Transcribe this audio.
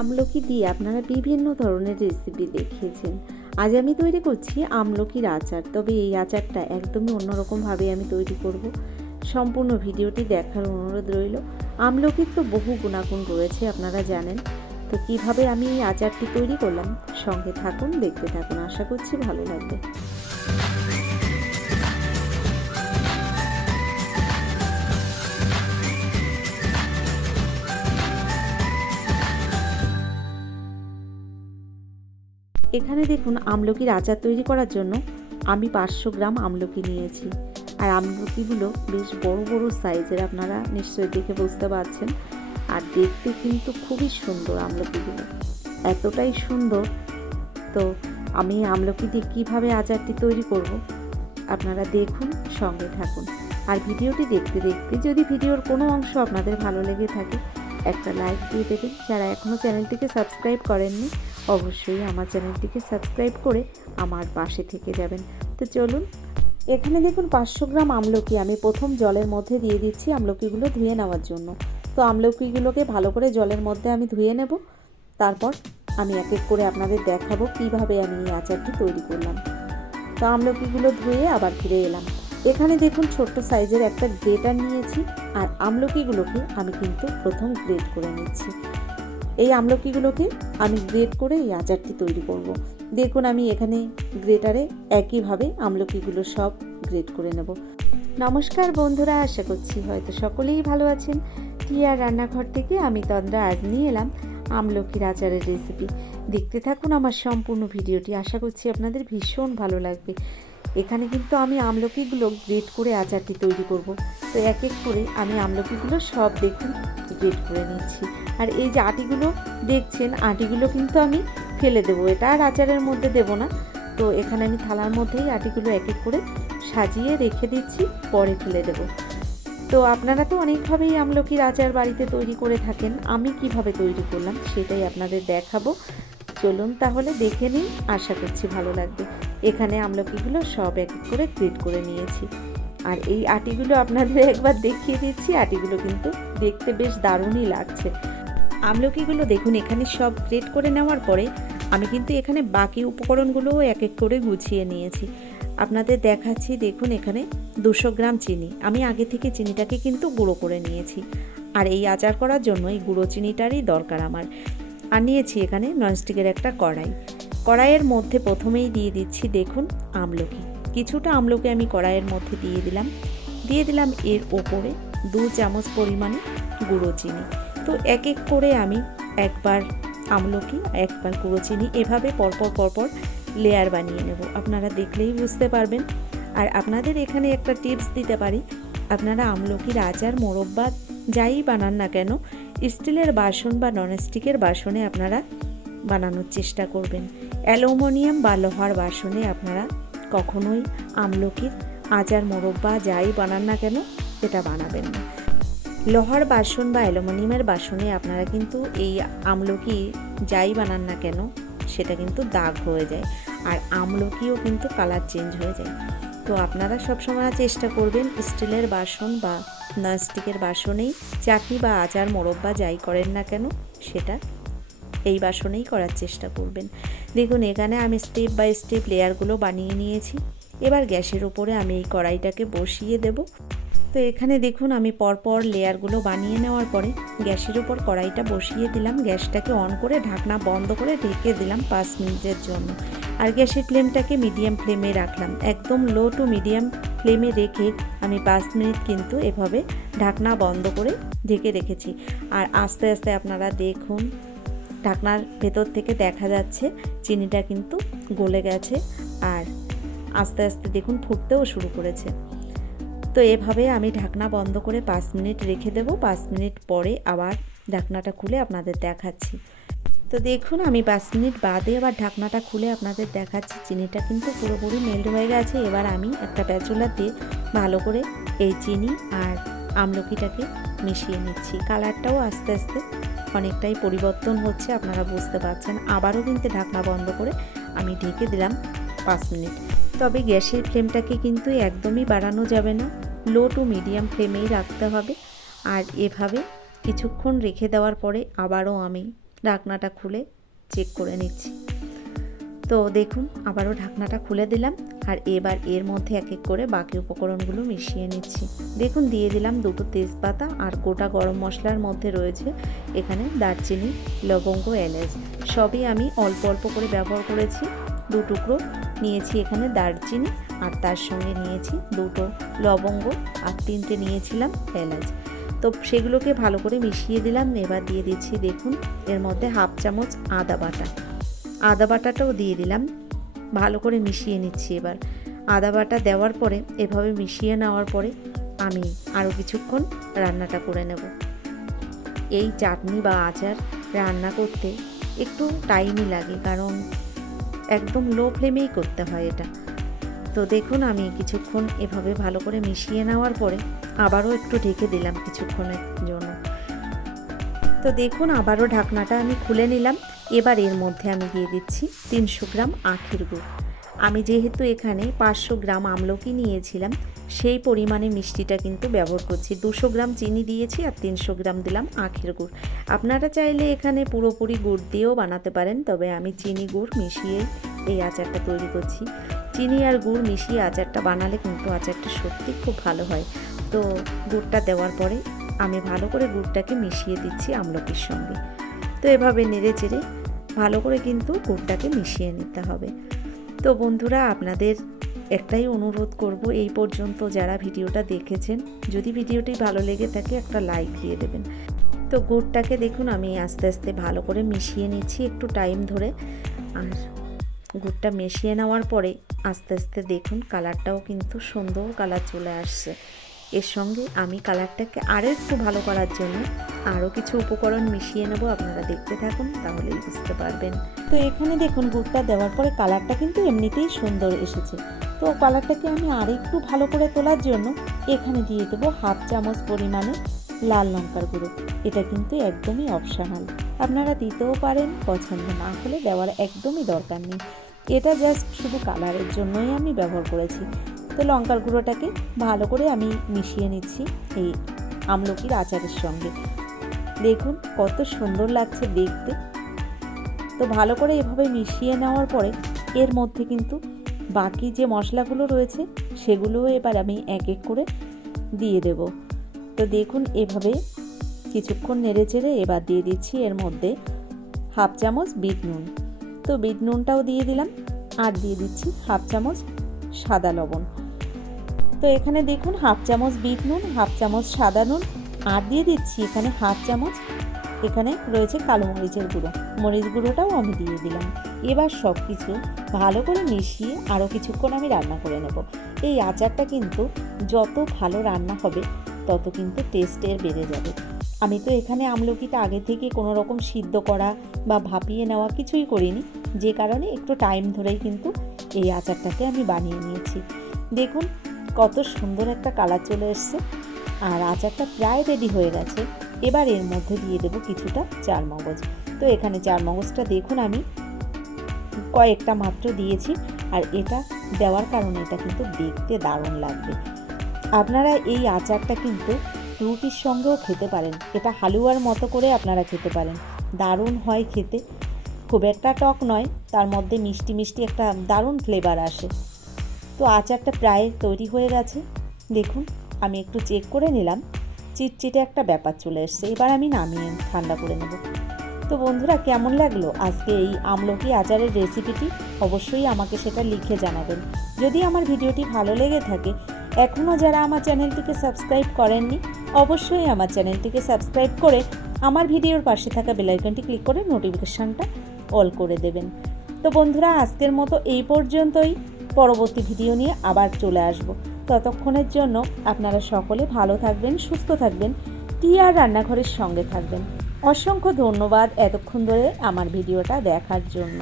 আমলকি দিয়ে আপনারা বিভিন্ন ধরনের রেসিপি দেখিয়েছেন। আজ আমি তৈরি করছি আমলকির আচার। তবে এই আচারটা একদমই অন্যরকমভাবে আমি তৈরি করব। সম্পূর্ণ ভিডিওটি দেখার অনুরোধ রইল। আমলকির তো বহু গুণাগুণ রয়েছে, আপনারা জানেন। তো কিভাবে আমি এই আচারটি তৈরি করলাম, সঙ্গে থাকুন, দেখতে থাকুন, আশা করছি ভালো লাগবে। এখানে দেখুন, আমলকির আচার তৈরি করার জন্য আমি 500 গ্রাম আমলকি নিয়েছি। আর আমলকিগুলো বেশ বড় বড় সাইজের, আপনারা নিশ্চয়ই দেখে বুঝতে পারছেন। আর দেখতে কিন্তু খুবই সুন্দর আমলকিগুলো, এতটাই সুন্দর। তো আমি আমলকি দিয়ে কীভাবে আচারটি তৈরি করব, আপনারা দেখুন, সঙ্গে থাকুন। আর ভিডিওটি দেখতে দেখতে যদি ভিডিওর কোনো অংশ আপনাদের ভালো লেগে থাকে, একটা লাইক দিয়ে দেবেন। যারা এখনও চ্যানেলটিকে সাবস্ক্রাইব করেননি, অবশ্যই আমার চ্যানেলটিকে সাবস্ক্রাইব করে আমার পাশে থেকে যাবেন। তো চলুন, এখানে দেখুন 500 গ্রাম আমলকি আমি প্রথম জলের মধ্যে দিয়ে দিচ্ছি আমলকিগুলো ধুয়ে নেওয়ার জন্য। তো আমলকিগুলোকে ভালো করে জলের মধ্যে আমি ধুয়ে নেব। তারপর আমি এক এক করে আপনাদের দেখাবো কিভাবে আমি এই আচারটি তৈরি করলাম। তো আমলকিগুলো ধুয়ে আবার ফিরে এলাম। এখানে দেখুন ছোট্ট সাইজের একটা গ্রেটার নিয়েছি। আর আমলকিগুলোকে আমি কিন্তু প্রথম গ্রেট করে নিচ্ছি। এই আমলকিগুলোকে আমি গ্রেট করে এই আচারটি তৈরি করব। দেখুন, আমি এখানে গ্রেটারে একইভাবে আমলকিগুলো সব গ্রেট করে নেব। নমস্কার বন্ধুরা, আশা করছি হয়তো সকলেই ভালো আছেন। টিয়ার রান্নাঘর থেকে আমি তন্দ্রা আজ নিয়ে এলাম আমলকির আচারের রেসিপি। দেখতে থাকুন আমার সম্পূর্ণ ভিডিওটি, আশা করছি আপনাদের ভীষণ ভালো লাগবে। এখানে কিন্তু আমি আমলকিগুলো গ্রেট করে আচারটি তৈরি করব। তো এক এক করে আমি আমলকিগুলো সব দেখুন গ্রেট করে নিচ্ছি। আর এই যে আটিগুলো দেখছেন, আটিগুলো কিন্তু আমি ফেলে দেবো, এটা আর আচারের মধ্যে দেব না। তো এখানে আমি থালার মধ্যেই আটিগুলো এক এক করে সাজিয়ে রেখে দিচ্ছি, পরে ফেলে দেব। তো আপনারা তো অনেকভাবেই আমলকির আচার বাড়িতে তৈরি করে থাকেন। আমি কিভাবে তৈরি করলাম সেটাই আপনাদের দেখাবো। চলুন তাহলে দেখে নিন, আশা করছি ভালো লাগবে। এখানে আমলকিগুলো সব এক এক করে গ্রেট করে নিয়েছি। আর এই আটিগুলো আপনাদের একবার দেখিয়ে দিচ্ছি। আটিগুলো কিন্তু দেখতে বেশ দারুণই লাগছে। আমলকিগুলো দেখুন এখানে সব গ্রেট করে নেওয়ার পরে আমি কিন্তু এখানে বাকি উপকরণগুলোও এক এক করে গুছিয়ে নিয়েছি। আপনাদের দেখাচ্ছি, দেখুন এখানে 200 গ্রাম চিনি। আমি আগে থেকে চিনিটাকে কিন্তু গুঁড়ো করে নিয়েছি। আর এই আচার করার জন্য এই গুঁড়ো চিনিটারই দরকার আমার। আর নিয়েছি এখানে ননস্টিকের একটা কড়াই। কড়াইয়ের মধ্যে প্রথমেই দিয়ে দিচ্ছি দেখুন আমলকি। কিছুটা আমলকি আমি কড়াইয়ের মধ্যে দিয়ে দিলাম এর ওপরে 2 চামচ পরিমাণে গুঁড়ো চিনি। তো এক এক করে আমি একবার আমলকি, একবার গুঁড়ো চিনি, এভাবে পরপর লেয়ার বানিয়ে নেব। আপনারা দেখলেই বুঝতে পারবেন। আর আপনাদের এখানে একটা টিপস দিতে পারি, আপনারা আমলকির আচার, মোরব্বা যাই বানান না কেন, স্টিলের বাসন বা ননস্টিকের বাসনে আপনারা বানানোর চেষ্টা করবেন। অ্যালুমিনিয়াম বা লোহার বাসনে আপনারা কখনোই আমলকির আচার, মোরব্বা যাই বানান না কেন এটা বানাবেন না। লোহার বাসন বা অ্যালুমিনিয়ামের বাসনে আপনারা কিন্তু এই আমলকি যাই বানান না কেন সেটা কিন্তু দাগ হয়ে যায়। আর আমলকিও কিন্তু কালার চেঞ্জ হয়ে যায়। তো আপনারা সবসময় চেষ্টা করবেন স্টিলের বাসন বা ননস্টিকের বাসনেই চাটনি বা আচার, মোরব্বা যাই করেন না কেন সেটা এই বাসনেই করার চেষ্টা করবেন। দেখুন এখানে আমি স্টেপ বাই স্টেপ লেয়ারগুলো বানিয়ে নিয়েছি। এবার গ্যাসের ওপরে আমি এই কড়াইটাকে বসিয়ে দেব। তো এখানে দেখুন আমি পরপর লেয়ারগুলো বানিয়ে নেওয়ার পরে গ্যাসের ওপর কড়াইটা বসিয়ে দিলাম। গ্যাসটাকে অন করে ঢাকনা বন্ধ করে ঢেকে দিলাম 5 মিনিটের জন্য। আর গ্যাসের ফ্লেমটাকে মিডিয়াম ফ্লেমে রাখলাম। একদম লো টু মিডিয়াম ফ্লেমে রেখে আমি 5 মিনিট কিন্তু এভাবে ঢাকনা বন্ধ করে ঢেকে রেখেছি। আর আস্তে আস্তে আপনারা দেখুন ঢাকনার ভেতর থেকে দেখা যাচ্ছে চিনিটা কিন্তু গলে গেছে। আর আস্তে আস্তে দেখুন ফুটতেও শুরু করেছে। তো এভাবে আমি ঢাকনা বন্ধ করে 5 মিনিট রেখে দেব। 5 মিনিট পরে আবার ঢাকনাটা খুলে আপনাদের দেখাচ্ছি। তো দেখুন আমি 5 মিনিট বাদে আবার ঢাকনাটা খুলে আপনাদের দেখাচ্ছি। চিনিটা কিন্তু পুরোপুরি মেল্ট হয়ে গেছে। এবার আমি একটা প্যাচুলা দিয়ে ভালো করে এই চিনি আর আমলকিটাকে মিশিয়ে নিচ্ছি। কালারটাও আস্তে আস্তে অনেকটাই পরিবর্তন হচ্ছে, আপনারা বুঝতে পারছেন। আবারও কিন্তু ঢাকনা বন্ধ করে আমি ঢেকে দিলাম 5 মিনিট। তবে গ্যাসের ফ্লেমটাকে কিন্তু একদমই বাড়ানো যাবে না, লো টু মিডিয়াম ফ্লেমেই রাখতে হবে। আর এভাবে কিছুক্ষণ রেখে দেওয়ার পরে আবারও আমি ঢাকনাটা খুলে চেক করে নিচ্ছি। তো দেখুন আবারও ঢাকনাটা খুলে দিলাম, আর এবার এর মধ্যে এক এক করে বাকি উপকরণগুলো মিশিয়ে নিচ্ছি। দেখুন দিয়ে দিলাম 2টো তেজপাতা, আর গোটা গরম মশলার মধ্যে রয়েছে এখানে দারচিনি, লবঙ্গ, এলাচ, সবই আমি অল্প অল্প করে ব্যবহার করেছি। 2 টুকরো নিয়েছি এখানে দারচিনি, আর তার সঙ্গে নিয়েছি 2টো লবঙ্গ, আর 3টে নিয়েছিলাম এলাচ। তো সেগুলোকে ভালো করে মিশিয়ে দিলাম। এবার দিয়ে দিচ্ছি দেখুন এর মধ্যে 1/2 চামচ আদা বাটাটাও দিয়ে দিলাম, ভালো করে মিশিয়ে নিচ্ছি। এবার আদা বাটা দেওয়ার পরে এভাবে মিশিয়ে নেওয়ার পরে আমি আরও কিছুক্ষণ রান্নাটা করে নেব। এই চাটনি বা আচার রান্না করতে একটু টাইমই লাগে, কারণ একদম লো ফ্লেমেই করতে হয় এটা। তো দেখুন আমি কিছুক্ষণ এভাবে ভালো করে মিশিয়ে নেওয়ার পরে আবারও একটু ঢেকে দিলাম কিছুক্ষণের জন্য। তো দেখুন আবারও ঢাকনাটা আমি খুলে নিলাম। এবার এর মধ্যে আমি দিয়ে দিচ্ছি 300 গ্রাম আখের গুড়। আমি যেহেতু এখানে 500 গ্রাম আমলকি নিয়েছিলাম, সেই পরিমাণে মিষ্টিটা কিন্তু ব্যবহার করছি। 200 গ্রাম চিনি দিয়েছি, আর 300 গ্রাম দিলাম আখের গুড়। আপনারা চাইলে এখানে পুরোপুরি গুড় দিয়েও বানাতে পারেন, তবে আমি চিনি গুড় মিশিয়েই এই আচারটা তৈরি করছি। চিনি আর গুড় মিশিয়ে আচারটা বানালে কিন্তু আচারটা সত্যি খুব ভালো হয়। তো গুড়টা দেওয়ার পরে আমি ভালো করে গুড়টাকে মিশিয়ে দিচ্ছি আমলকির সঙ্গে। তো এভাবে নেড়ে চেড়ে ভালো করে কিন্তু গুড়টাকে মিশিয়ে নিতে হবে। তো বন্ধুরা আপনাদের একটাই অনুরোধ করব, এই পর্যন্ত যারা ভিডিওটা দেখেছেন, যদি ভিডিওটি ভালো লেগে থাকে একটা লাইক দিয়ে দেবেন। তো গুড়টাকে দেখুন আমি আস্তে আস্তে ভালো করে মিশিয়ে নিচ্ছি একটু টাইম ধরে। আর গুড়টা মিশিয়ে নেওয়ার পরে আস্তে আস্তে দেখুন কালারটাও কিন্তু সুন্দর কালার চলে আসছে। এর সঙ্গে আমি কালারটাকে আরও একটু ভালো করার জন্য আরও কিছু উপকরণ মিশিয়ে নেব, আপনারা দেখতে থাকুন তাহলেই বুঝতে পারবেন। তো এখানে দেখুন গুড়টা দেওয়ার পরে কালারটা কিন্তু এমনিতেই সুন্দর এসেছে। তো কালারটাকে আমি আর একটু ভালো করে তোলার জন্য এখানে দিয়ে দেবো 1/2 চামচ পরিমাণে লাল লঙ্কার গুঁড়ো। এটা কিন্তু একদমই অপশনাল, আপনারা দিতেও পারেন, পছন্দ না হলে দেওয়ার একদমই দরকার নেই। এটা জাস্ট শুধু কালারের জন্যই আমি ব্যবহার করেছি। তো লঙ্কার গুঁড়োটাকে ভালো করে আমি মিশিয়ে নিচ্ছি এই আমলকির আচারের সঙ্গে। দেখুন কত সুন্দর লাগছে দেখতে। তো ভালো করে এভাবে মিশিয়ে নেওয়ার পরে এর মধ্যে কিন্তু বাকি যে মশলাগুলো রয়েছে সেগুলোও এবার আমি এক এক করে দিয়ে দেব। তো দেখুন এভাবে কিছুক্ষণ নেড়ে চেড়ে এবার দিয়ে দিচ্ছি এর মধ্যে 1/2 চামচ বিট নুন। তো বিট নুনটাও দিয়ে দিলাম, আর দিয়ে দিচ্ছি 1/2 চামচ সাদা লবণ। তো এখানে দেখুন 1/2 চামচ বিট নুন, 1/2 চামচ সাদা নুন, আর দিয়ে দিচ্ছি এখানে 1/2 চামচ এখানে রয়েছে কালো মরিচের গুঁড়ো। মরিচ গুঁড়োটাও আমি দিয়ে দিলাম। এবার সব কিছু ভালো করে মিশিয়ে আরও কিছুক্ষণ আমি রান্না করে নেব। এই আচারটা কিন্তু যত ভালো রান্না হবে তত কিন্তু টেস্টের বেড়ে যাবে। আমি তো এখানে আমলকিটা আগে থেকে কোনো রকম সিদ্ধ করা বা ভাপিয়ে নেওয়া কিছুই করিনি, যে কারণে একটু টাইম ধরেই কিন্তু এই আচারটাকে আমি বানিয়ে নিয়েছি। দেখুন কত সুন্দর একটা কালার চলে এসছে, আর আচারটা প্রায় রেডি হয়ে গেছে। এবার এর মধ্যে দিয়ে দেবো কিছুটা চারমগজ। তো এখানে চারমগজটা দেখুন আমি কয়েকটা মাত্র দিয়েছি, আর এটা দেওয়ার কারণে এটা কিন্তু দেখতে দারুণ লাগবে। আপনারা এই আচারটা কিন্তু রুটির সঙ্গেও খেতে পারেন, এটা হালুয়ার মতো করে আপনারা খেতে পারেন, দারুণ হয় খেতে। খুব একটা টক নয়, তার মধ্যে মিষ্টি মিষ্টি একটা দারুণ ফ্লেভার আসে। তো আচারটা প্রায় তৈরি হয়ে গেছে। দেখুন আমি একটু চেক করে নিলাম, চিটচিটে একটা ব্যাপার চলে এসছে। এবার আমি নামিয়ে ঠান্ডা করে নেব। তো বন্ধুরা কেমন লাগলো আজকে এই আমলকি আচারের রেসিপিটি, অবশ্যই আমাকে সেটা লিখে জানাবেন। যদি আমার ভিডিওটি ভালো লেগে থাকে, এখনও যারা আমার চ্যানেলটিকে সাবস্ক্রাইব করেননি, অবশ্যই আমার চ্যানেলটিকে সাবস্ক্রাইব করে আমার ভিডিওর পাশে থাকা বেল আইকনটি ক্লিক করে নোটিফিকেশানটা অল করে দেবেন। তো বন্ধুরা আজকের মতো এই পর্যন্তই, পরবর্তী ভিডিও নিয়ে আবার চলে আসব। ততক্ষণের জন্য আপনারা সকলে ভালো থাকবেন, সুস্থ থাকবেন, টিআর রান্নাঘরের সঙ্গে থাকবেন। অসংখ্য ধন্যবাদ এতক্ষণ ধরে আমার ভিডিওটা দেখার জন্য।